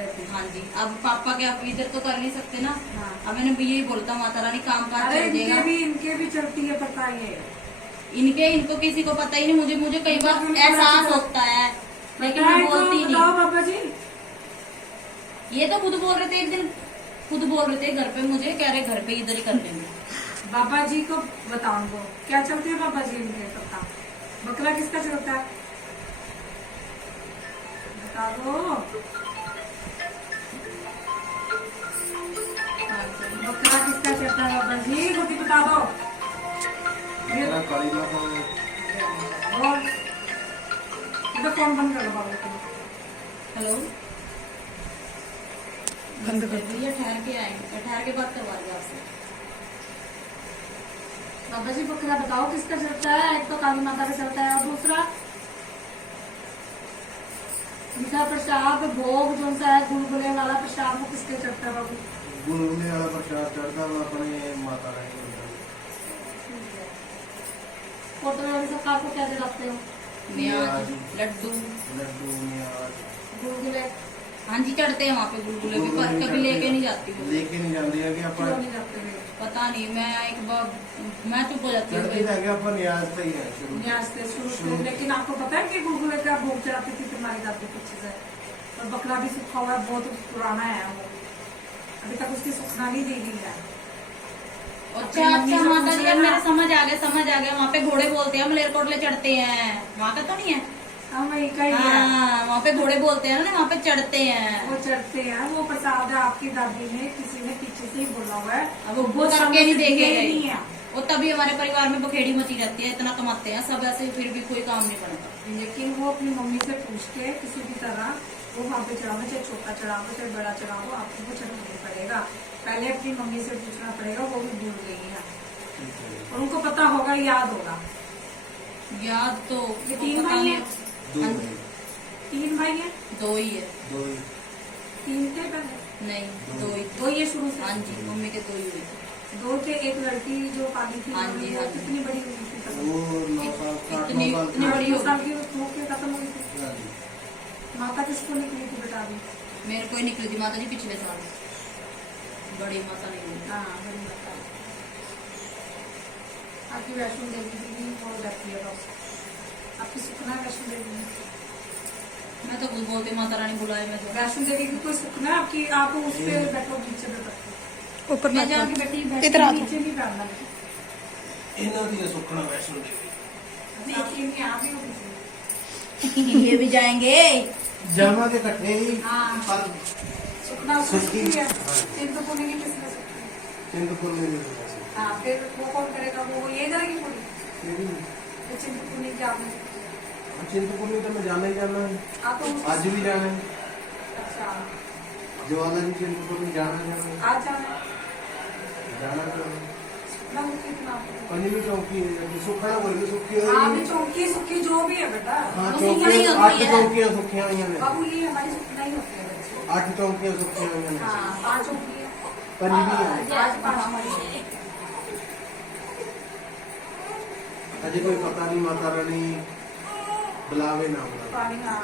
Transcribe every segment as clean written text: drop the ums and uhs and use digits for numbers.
रहती। हाँ जी, अब पापा के आप इधर तो कर नहीं सकते ना। हाँ। अब मैंने भी यही बोलता माता रानी काम काज अरे चल जाएगा। इनके भी चलती है, पता ये इनको किसी को पता ही नहीं। मुझे कई बार एहसास होता है, लेकिन मैं बोलती नहीं। बाबा जी ये तो खुद बोल रहे थे, एक दिन खुद बोल रहे थे घर पे, मुझे कह रहे घर पे इधर ही कर लेंगे। बाबा जी को बताओ वो क्या चलते हैं बाबा जी इनके, पता बकरा किसका चलता है बता दो। बकरा किसका चलता है बाबा जी, मुझे बता दो। काली माता और ये तो फोन बंद कर लो बाबा को। हेलो, बंद कर भैया ठहर के आएंगे, ठहर के बात करवा दिया आपसे। बाबा जी बकरा बताओ किसका चलता है, एक तो काली माता का चलता है और दूसरा मीठा प्रसाद भोग जो सा है गुलगुले वाला प्रसाद वो किसके चलता है बाबू। गुलगुले वाला प्रसाद चढ़ता है अपने माता रानी को। फोटो वाली सरकार को क्या दिलाते हो, न्याज, लड्डू, न्याज, गुलगुले हाँ जी चढ़ते हैं वहाँ पे गुलगुले भी, पर कभी लेके नहीं जाती हूँ। लेके नहीं जाते है कि क्यों नहीं जाते हैं? पता नहीं, मैं एक बार मैं चुप हो जाती चढ़ती हूँ। है अपन न्याज से ही है शुरू। न्याज से शुरू से, लेकिन आपको पता है कि गुलगुले का भोग चढ़ाती थी फिर मारी जाती पीछे से। और बकरा भी सूखा हुआ है, बहुत पुराना है वो, अभी तक उसकी सूखना नहीं दी गई है। अच्छा अच्छा माता जी, अब मेरे समझ आ गया। वहाँ पे घोड़े बोलते हैं, मलेरकोटले चढ़ते हैं, वहाँ का तो नहीं है। हाँ वही का ही है, हाँ, वहाँ पे घोड़े बोलते हैं ना, वहाँ पे चढ़ते हैं। वो चढ़ते हैं, वो प्रसाद है आपकी दादी ने किसी ने पीछे से ही बोला हुआ है। अब वो करके नहीं देखे नहीं गए, है वो तभी हमारे परिवार में बखेड़ी मची रहती है, इतना कमाते हैं सब ऐसे, फिर भी कोई काम नहीं बनता। लेकिन वो अपनी मम्मी से पूछ के किसी भी तरह वो वहाँ पे चढ़ाओ, चाहे छोटा चढ़ाओ चाहे बड़ा चढ़ाओ, आपको वो चढ़ाना पड़ेगा। पहले अपनी मम्मी से पूछना पड़ेगा, वो भी भूल गई है और उनको पता होगा, याद होगा। याद तो ये 3 भाई है, दो भाई, 3 भाई है, 2 ही है। 2 ही, 3 थे पहले, नहीं 2 ही। 2 ये शुरू से। हाँ जी, मम्मी के 2 ही हुए थे। 2 थे, एक लड़की जो पाली थी हाँ जी, वो हाँ जी। कितनी बड़ी हुई थी तब? वो 9 साल, 8 इतनी 9 इतनी साल बड़ी 9 हो साल की हो के खत्म हुई थी। की। माता किसको निकली थी बेटा अभी? मेरे को ही निकली थी माता जी पिछले साल, बड़ी माता नहीं हुई। हाँ बड़ी माता आपकी वैष्णो देवी की भी हो जाती है बस, आपकी सुखना है वैष्णो देवी में। मैं तो खुद बोलती माता रानी बुलाए, मैं तो वैष्णो देवी की कोई सुखना है आपकी, आप उस पे बैठो नीचे पे बैठो, ऊपर मैं बैठ जाके बैठी इधर आ नीचे नहीं बैठना। ਇਹਨਾਂ ਦੀ ਸੁਖਣਾ ਵੈਸ਼ਨੋ ਦੇਵੀ। आपकी इनकी आप ही होती थी। ये भी जाएंगे। ਜਾਵਾਂਗੇ ਇਕੱਠੇ ਹੀ, हाँ ਪਰ सुखना उसकी है, चिंतपूर्णी की किसने सुखना? चिंतपूर्णी नहीं होगा ਸੀ। हाँ फिर वो कौन करेगा, वो ये जाएगी पूरी तो चिंतपूर्णी की आपने। चिंतपूर्णी तो मैं जाना ही जाना है, आप तो आज भी जाना है। अच्छा ज्वाला जी चिंतपूर्णी जाना जाना है, आज जाना जाना जाना है। बंद कितना आपको? पंजवी चौकी है, सुखना बोल के सुखी हाँ है। भी चौकी सुखी जो भी है बेटा, हाँ वो चौकी, सुखनी होती 8 है। चौकियां सुखियां हुई हैं। बाबू ये हमारी सुखना ही होती है बच्चे। 8 चौकियां सुखियां हुई हैं। हाँ 5 चौकी है, पंजवी है, आज 5 हमारी है। अजय कोई पता नहीं माता रानी बुलावे ना बुलावे। पानी हाँ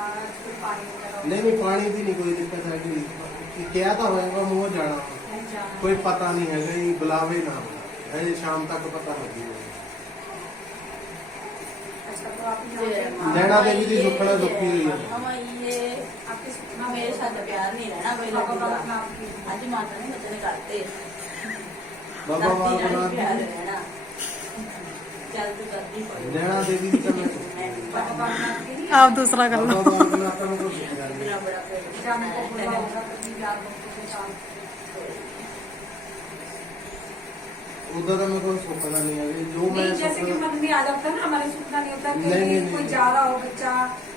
पानी वगैरह नहीं पानी की नहीं कोई दिक्कत है कि क्या तो होएगा मुँह जाना, नहीं जाना। कोई पता नहीं है कि बुलावे ना बुलावे, अजय शाम तक पता लगी है। अच्छा तो आप जानते नैना देवी की सुखना दुखी हुई है। हम ये आपकी सुखना मेरे साथ प्यार नहीं रहना भाई, बाबा लगेगा। बाबा ने आपकी आज माता ने बच्चे करते बाबा बाबा बना प्यार दी। रहना चल तू करती पड़ी। नैना देवी की तो मैं सुखी हूँ। बाबा बाबा ने आपकी नहीं आप दूसरा कर लो। बाबा बाबा बना तो मैं कुछ नहीं जानती। मेरा बड़ा प्यार जाने को बोला होगा कभी याद हो तो पहचान। उधर तो मैं कोई सुखना नहीं है, जो मैं नहीं जैसे कि सुखना मन में आ जाता है ना, हमारे सुखना नहीं होता नहीं, कहीं नहीं, कोई नहीं। जा रहा हो बच्चा,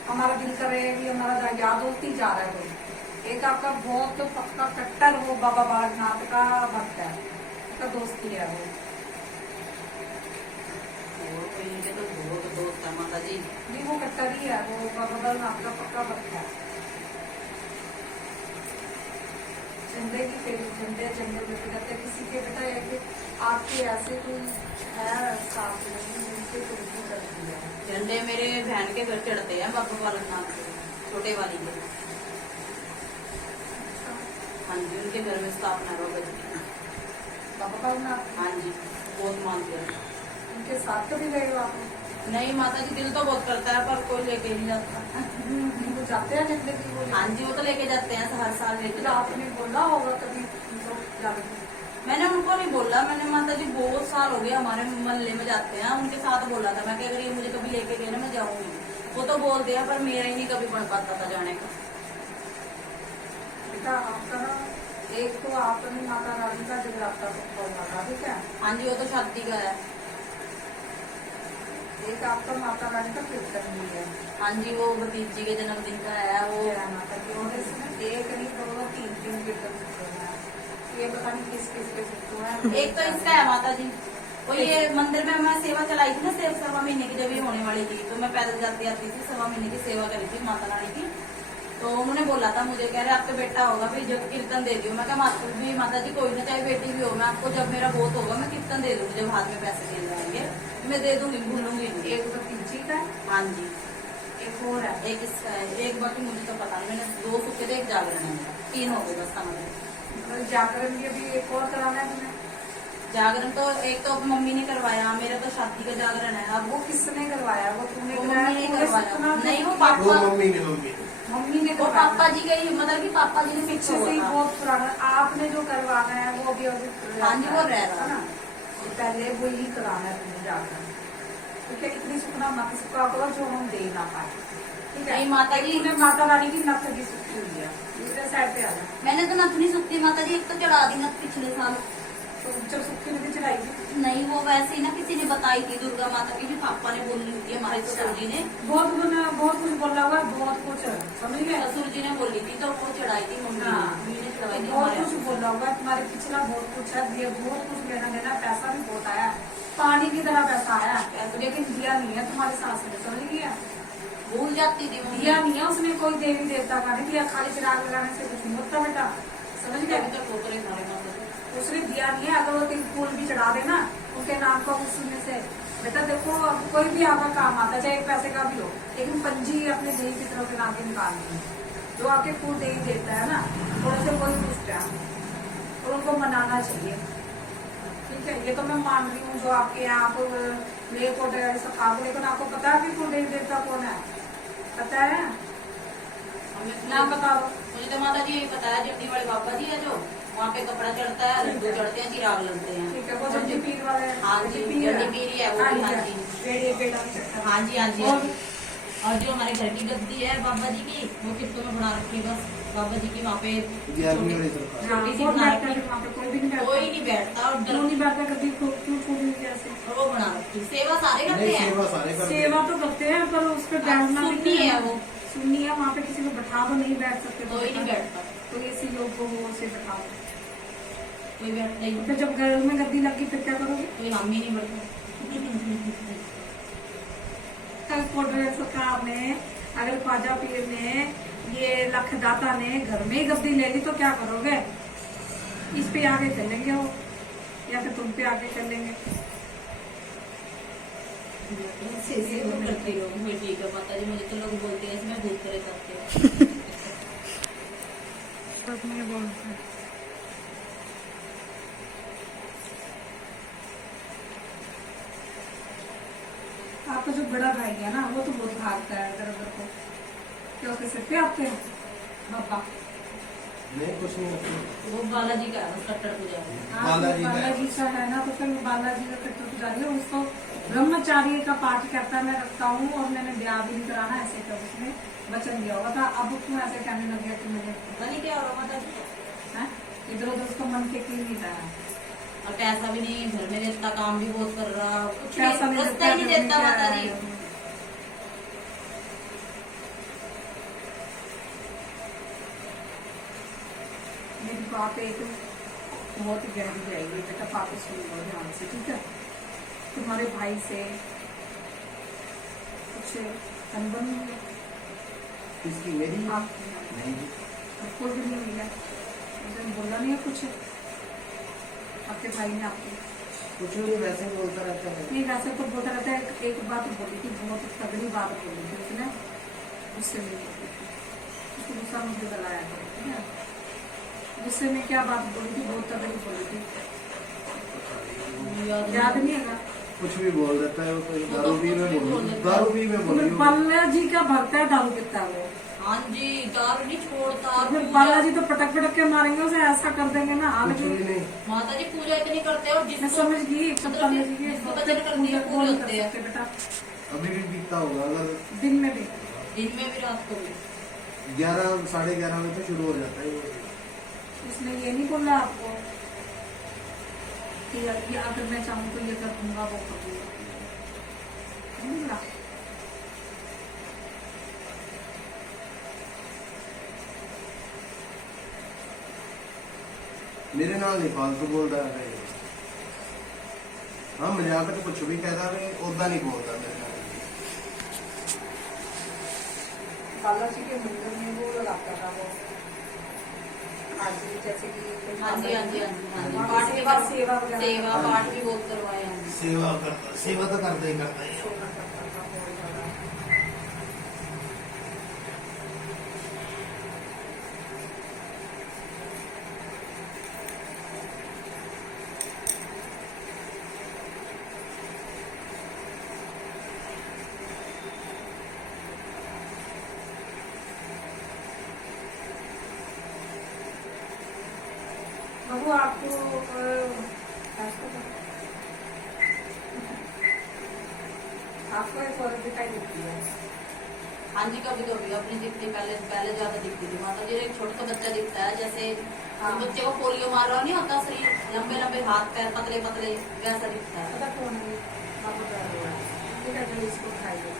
हमारा दिल कर रहे भी हमारा याद होती जा रहा है कोई। एक आपका बहुत पक्का कट्टर वो बाबा बालनाथ का भक्त है, उसका दोस्त ही है वो। और कोई इनके तो बहुत दोस्त है माता जी। नहीं वो कट्टर ही है, वो बाबा बालनाथ का पक्का भक्त है। झंडे की फिर झंडे झंडे लेते रहते किसी के बेटा है कि आपके ऐसे कोई है साथ में उनसे कुर्सी कर दिया। झंडे मेरे बहन के घर चढ़ते हैं बाबा बालक नाथ के, छोटे वाली के। जी, उनके घर में स्थापना है बाबा जी की। बाबा का ना हाँ जी, बहुत मानते हैं। उनके साथ तो भी गए हो आप? नहीं माता जी, दिल तो बहुत करता है पर कोई लेके नहीं जाता। वो जाते हैं झंडे की वो? हाँ जी, वो तो लेके जाते हैं, हर साल लेके फिर जाते आपने बोला होगा कभी उनको जाने को? हैं। मैंने उनको नहीं बोला, मैंने माता जी बहुत साल हो गए हमारे मोहल्ले में जाते हैं, उनके साथ बोला था मैं कि अगर ये मुझे कभी लेके गए ना मैं जाऊंगी। वो तो बोलते हैं पर मेरा ही नहीं कभी बन पाता था जाने का। बेटा आपका ना एक तो आपने माता रानी का जगराता लगा, ठीक है? हाँ जी, वो तो शादी का है। एक आपका माता रानी का कीर्तन भी है। हाँ जी, वो भतीजी के जन्मदिन का है वो। जय माता की। और इसमें एक नहीं दो तीन कीर्तन होते हैं। ये पता नहीं किस किस के सकते हैं। एक तो इसका है माता जी, वो ये मंदिर में मैं सेवा चलाई थी ना, सेव 1.25 महीने की जब ये होने वाली थी, तो मैं पैदल जाती आती थी, 1.25 महीने की सेवा करी थी माता रानी की। तो उन्होंने बोला था मुझे, कह रहे आपका बेटा होगा फिर जब कीर्तन दे दियो। मैं कहा माता जी कोई ना, चाहे बेटी भी हो, मैं आपको जब मेरा बहुत होगा मैं कीर्तन दे दूंगी, जब हाथ में पैसे मिल जाएंगे मैं दे दूंगी, भूलूंगी नहीं। एक भतीजी का है, हाँ जी, एक और है। एक इसका है, एक बाकी मुझे तो पता नहीं, मैंने 2 सुखे थे, एक जागरण है, 3 हो गए बस समझ। मतलब जागरण भी अभी एक और कराना है तुम्हें? जागरण तो एक तो मम्मी ने करवाया, मेरा तो शादी का जागरण है। अब वो किसने करवाया? वो तुमने वो कराया? मम्मी ने पूरे करवाया। सपना नहीं, वो वो पापा मम्मी ने मम्मी ने वो करवाया। पापा जी का ही, मतलब कि पापा जी ने फिक्स पीछे से ही हुआ था। बहुत पुराना। आपने जो करवाना है वो अभी हाँ जी, वो रह रहा है ना। तो पहले वो ही कराना है तुम्हें जागरण, ठीक है? इतनी सुखना मत सुखा करो जो हम दे ना पाए, ठीक है? नहीं माता जी, तुमने माता रानी की नथ भी सुखी हुई है, दूसरे साइड पे आना। मैंने तो नथ नहीं सुखती माता जी, एक तो चढ़ा दी नथ पिछले साल। तो जब सुखी नदी चढ़ाई थी नहीं, वो वैसे ही ना किसी ने बताई थी, दुर्गा माता की, जो पापा ने बोली हुई थी हमारे ससुर जी ने। बहुत कुछ बोला हुआ, बहुत कुछ समझ गए। ससुर जी ने बोली थी तो वो चढ़ाई थी मम्मी ने, हाँ। मम्मी ने चढ़ाई थी बहुत हमारे कुछ यहाँ। बोला हुआ है तुम्हारे पिछला, बहुत कुछ है, ये बहुत कुछ लेना देना, पैसा भी बहुत आया, पानी की तरह पैसा आया, लेकिन दिया नहीं है तुम्हारे सास ने, समझ गया? भूल जाती थी मम्मी, दिया नहीं है उसने, कोई देवी देवता का नहीं दिया, खाली चिराग लगाने से कुछ नहीं होता बेटा, समझ गए? अभी तक पोतरे सारे माता जी। उसने दिया नहीं है। अगर वो 3 फूल भी चढ़ा देना उनके नाम को, उसमें से बेटा देखो अब कोई भी आपका काम आता है, चाहे 1 पैसे का भी हो, लेकिन पंजी अपने देवी पितरों के नाम की निकालनी है। जो आपके फूल देवी देता है ना, थोड़े से कोई पूछता है और उनको मनाना चाहिए, ठीक है? ये तो मैं मान रही हूँ जो आपके यहाँ आप मेरे को सब आप, लेकिन आपको पता है कि फूल देवी देवता कौन है? पता है? नाम बता दो। मुझे तो माता जी यही पता है, जट्टी वाले बाबा जी है जो वहाँ पे कपड़ा चढ़ता है, लड्डू चढ़ते हैं, चिराग लगते हैं। ठीक है, वो जल्दी पीर वाले। हाँ जी, जल्दी पीर है वो भी। हाँ जी, बेटा भी चढ़ता है। हाँ जी, हाँ जी। और जो हमारे घर की गद्दी है बाबा जी की, वो किस्तों में बना रखी है, बस बाबा जी की वहाँ पे 11वीं वाली तरफ। छोटी सी वो बना बैठता रखी, है वहाँ पे, कोई भी नहीं बैठता। कोई नहीं बैठता और क्यों नहीं बैठता? कभी क्यों फूल जैसे वो बना रखी, सेवा सारे करते नहीं, हैं। सेवा सारे करते हैं। सेवा तो करते हैं पर उस पर बैठना भी सुन्नी है वो, सुन्नी है, वहाँ पे किसी को बैठा दो, नहीं बैठ सकते तो कोई नहीं बैठता, तो ऐसे लोग को वो से बैठा दो। कोई बैठता ही नहीं, फिर जब घर में गद्दी लगी फिर क्या करोगे? कोई हम ही नहीं बैठता। कोटरे सरकार ने, अगर ख्वाजा पीर ने, ये लखदाता ने घर में ही गद्दी ले ली तो क्या करोगे? इस पे आगे चलेंगे वो, या फिर तुम पे आगे चलेंगे? करती हो ठीक है माता जी, मुझे तो लोग बोलते हैं इसमें भूत करे करते हैं। आपका जो बड़ा भाई है ना, वो तो बहुत भागता है इधर उधर को, क्या उसके सिर पे आपके हैं बाबा? नहीं, कुछ नहीं होता। वो बालाजी का है, बस कट्टर पूजा है। बालाजी का है। बालाजी का है ना, तो फिर बालाजी का कट्टर पुजारी है, उसको ब्रह्मचारी का पाठ कहता है, मैं रखता हूँ और मैंने ब्याह भी नहीं कराना, ऐसे कर उसने वचन दिया होगा था। अब क्यों ऐसे कहने लग गया कि मुझे पता नहीं क्या हो रहा माता जी, इधर उधर उसको मन के क्यों नहीं रहा? और पैसा भी नहीं घर में देता, काम भी बहुत कर रहा, कुछ पैसा नहीं, नहीं रास्ता ही नहीं देता, देता क्या माता है? जी। मेरी बात एक बहुत ही गहरी जाएगी बेटा, बात सुन लो ध्यान से, ठीक है? तुम्हारे भाई से कुछ अनबन हुई है? किसकी? मेरी? आपकी? नहीं। कोई भी नहीं हुई है? मुझे बोला नहीं है कुछ आपके भाई ने आपको? कुछ नहीं, वैसे ही बोलता रहता है। नहीं वैसे तो बोलता रहता है। एक बात बोली थी, बहुत तगड़ी बात बोली थी उसने, उससे नहीं बोली थी, उसको गुस्सा मुझे दिलाया था, ठीक है? गुस्से में क्या बात बोली थी, बहुत तगड़ी बोली थी, याद याद नहीं है? कुछ भी बोल देता है वो, कोई वो तो दारू पी कुछ में भी बोल बोली, देता है। दारू पी में बोली। बालाजी का भरता है, दारू पीता है वो। हाँ जी, दारू नहीं छोड़ता। और फिर पूजा- बालाजी तो पटक पटक के मारेंगे उसे, ऐसा कर देंगे ना आगे। कुछ भी नहीं। माता जी पूजा इतनी करते हैं और मैं जिसको समझ गई, सब मतलब समझ कि गई। जिसको भजन करनी है पूरे होते हैं। बेटा अभी भी पीता होगा, अगर दिन में भी। दिन में भी रात को भी। 11 साढ़े 11 बजे शुरू हो जाता है वो। उसने ये नहीं बोला आपको कि ये अगर मैं चाहूँ तो ये कर दूंगा, वो कर दूंगा, नहीं बोला? मेरे नाल नहीं फालतू बोलता है। हाँ मजाक तो कुछ भी कहता है, ओदा नहीं बोलता मेरे नाल। बालाजी के मंदिर में वो लगाता था वो, आज भी जैसे कि हाँ जी हाँ जी हाँ जी हाँ जी। वहाँ पाठ भी सेवा कर- सेवा वगैरह सेवा पाठ भी बहुत करवाए हैं। सेवा करता, सेवा तो करता ही करता है। सेवा करता था बहुत ज्यादा। बाबू आपको आपको एक औरत दिखाई देती है? हाँ जी, कभी कभी अपनी दिखती, पहले पहले ज्यादा दिखती थी माता जी। एक छोटा सा बच्चा दिखता है, जैसे हाँ। बच्चे को पोलियो मार रहा नहीं होता, शरीर लंबे लंबे हाथ पैर पतले पतले, वैसा दिखता है। पता कौन है? बाबू का हुआ है। ठीक है, जो इसको खाई दे,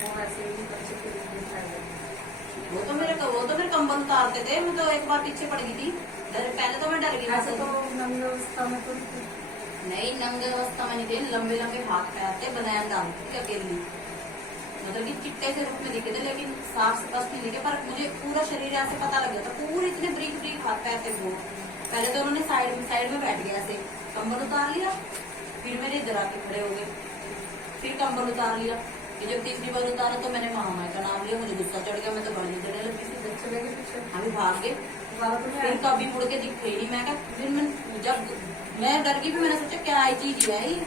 वो ऐसे ही बच्चे के लिए दिखाई देती है। वो तो मेरे कंबल उतारते थे, मैं तो एक बार पीछे पड़ गई थी। पहले तो मैं डर गई ऐसे वैसे तो नंगे अवस्था में तो नहीं, नंगे अवस्था में नहीं थे, लंबे लंबे हाथ पैर थे, बनाया डाल थी अकेली, मतलब कि चिट्टे से रूप में दिखे थे, लेकिन साफ स्पष्ट नहीं दिखे। पर मुझे पूरा शरीर ऐसे पता लग गया था, पूरे इतने ब्रीक ब्रीक हाथ पैर थे वो। पहले तो उन्होंने साइड में बैठ गया ऐसे, कंबल उतार लिया, फिर मेरे इधर आके खड़े हो गए, फिर कंबल उतार लिया। ये जब तीसरी बार उतारा तो मैंने महामाई का नाम लिया, मुझे गुस्सा चढ़ गया, मैं तो गाली देने लगी थी। चले गए पीछे। हम भाग गए, दोबारा तो फिर नहीं कभी मुड़ के दिखे ही नहीं। मैं कहा, फिर जब मैं डर गई, फिर मैंने सोचा क्या आई चीज है ये,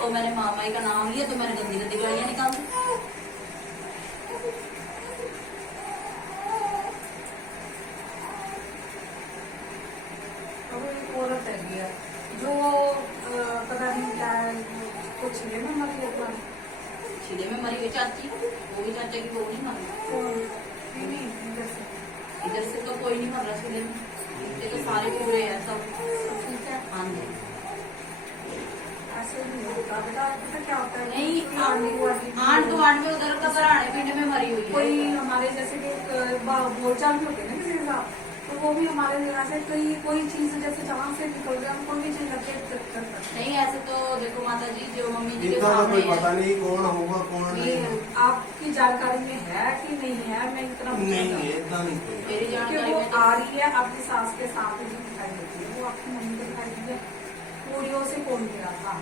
तो मैंने मामाई का नाम लिया, तो मैंने गंदी गंदी गालियां निकाल दी। अब एक औरत है जो पता नहीं क्या है, कुछ ले ना मर गया था। छिले में मरी हुई चाची, वो भी चाचा की वो नहीं मर रही। तो नहीं इधर से इधर से तो कोई नहीं मर रहा छिले में, इतने तो सारे पूरे हैं सब। ठीक है, हाँ जी। ऐसे नहीं होता बेटा। पता क्या होता है? नहीं, आंटी आंट में उधर का बराने पिंड में मरी हुई है। कोई हमारे जैसे कि बोलचाल भी होते हैं ना किसी के साथ, तो वो भी हमारे ऐसे कोई चीज जैसे जहाँ से निकल गया, हम कोई भी चीज रखे कर सकते नहीं, ऐसे तो देखो माता जी, जो मम्मी जी के इतना तो सामने कोई पता है, नहीं कौन होगा कौन नहीं। हैं। आपकी जानकारी में है कि नहीं है, मैं इतना नहीं है, इतना नहीं कोई। मेरी कि जानकारी वो में आ तो रही है आपकी सास के साथ ही दिखाई देती है, वो आपकी मम्मी को दिखाई देती है। पूड़ियों से कौन गिरा था?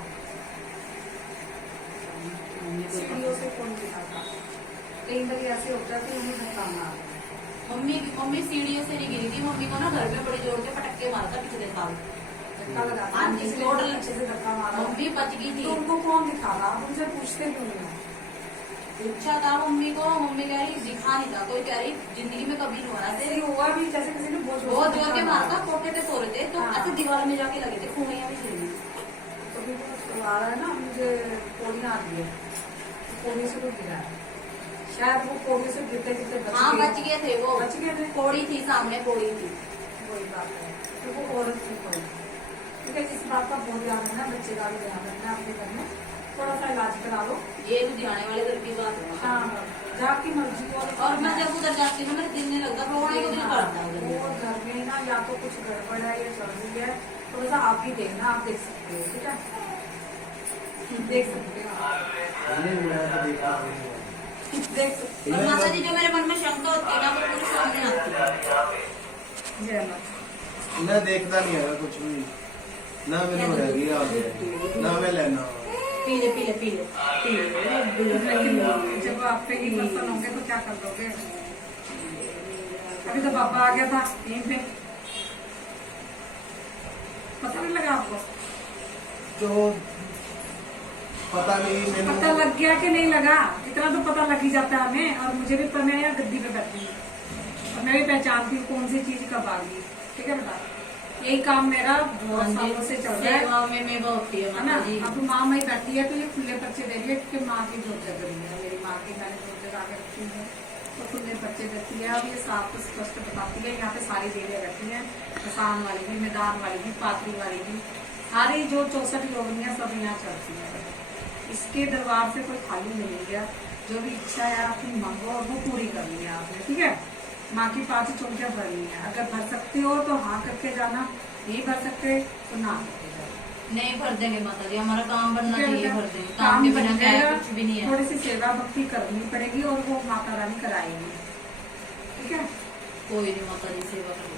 सीढ़ियों से कौन गिरा था? कई बार ऐसे होता है कि उन्हें धक्का मार मम्मी सीढ़ियों से नहीं गिरी थी। मम्मी को ना घर में बड़ी जोर के पटक्के मारा था पिछले साल। धक्का लगा था, हाँ जी, किसी ने टोटल अच्छे से धक्का मारा। मम्मी बच गई थी। तो उनको कौन दिखा रहा? आप उनसे पूछते क्यों नहीं हो? पूछा था मम्मी को, मम्मी कह रही दिखा नहीं था कोई, कह रही जिंदगी में कभी नहीं हो रहा ऐसे ऐसे। ही हुआ भी, जैसे किसी ने बहुत वो से जोर के धक्का मारा था, कोठे पे सो रहे थे, तो हाँ। ऐसे दीवार में जाके लगे थे, खूनियां भी छिली। तो भी वो आ रहा है ना, मुझे पौड़ियाँ आ रही है, पौड़ी से तो गिरा है शायद, वो पौड़ी से गिरते गिरते हाँ, बच गए थे वो, बच गए थे। पौड़ी थी सामने, पौड़ी थी। वही बात है, तो वो औरत थी कोई। ठीक है, इस बात का बहुत ध्यान रखना, बच्चे का भी ध्यान रखना, अपने घर में थोड़ा सा इलाज करा लो। ये लुधियाने वाले घर की बात है। हाँ, जाकी मर्जी हो। और मैं जब उधर जाती हूँ मेरे दिल नहीं लगता, रोने को दिल करता है उधर। वो घर में ना या तो कुछ गड़बड़ है या चल रही है, थोड़ा सा आप ही देखना, आप देख सकते हो। ठीक है, देख सकते हो, नहीं मैं तो देखा नहीं। देख सकते और माता जी, जो मेरे मन में शंका होती है ना, वो पूरी सामने आती है। हो। जय माता। मैं देखता नहीं है कुछ भी, ना मैंने रहेगी आगे ना मैं लेना। पीले पीले पीले पीले। जब आप पे ही पर्सन होंगे तो क्या कर दोगे? अभी तो पापा आ गया था यहीं पे, पता नहीं लगा आपको? जो पता नहीं मैंने पता लग गया कि नहीं लगा? इतना तो पता लग ही जाता है हमें। और मुझे भी पता, मैं यहाँ गद्दी पे बैठी हूँ और मैं भी पहचानती हूँ कौन सी चीज कब आ गई। ठीक है बेटा, यही काम मेरा बहुत सालों से चल रहा है, सेवा में मैं बहुत ही है ना। अब माँ मई बैठी है तो ये खुले पर्चे दे रही है कि माँ की जोत जग रही है। मेरी माँ की मैंने जोत जगा के रखी है तो खुले पर्चे देती है। अब ये साफ तो स्पष्ट बताती है। यहाँ पे सारी देवियाँ रखी है, आसाम वाली भी, मैदान वाली भी, पात्री वाली भी, सारी जो 64 योगिनियाँ सब यहाँ चलती है। इसके दरबार से कोई खाली नहीं गया। जो भी इच्छा है अपनी मांगो और वो पूरी करनी है आपने। ठीक है, माँ की 5 चौकियाँ भरनी है। अगर भर सकते हो तो हाँ करके जाना, नहीं भर सकते तो ना करके जाना। नहीं भर देंगे माता जी, हमारा काम बनना ठीक है चाहिए, बेटा? भर देंगे। काम काम के बन बिना क्या है, जाएगा। कुछ भी नहीं है। थोड़ी सी सेवा भक्ति करनी पड़ेगी और वो माता रानी कराएंगी। ठीक है, कोई नहीं माता जी, सेवा कर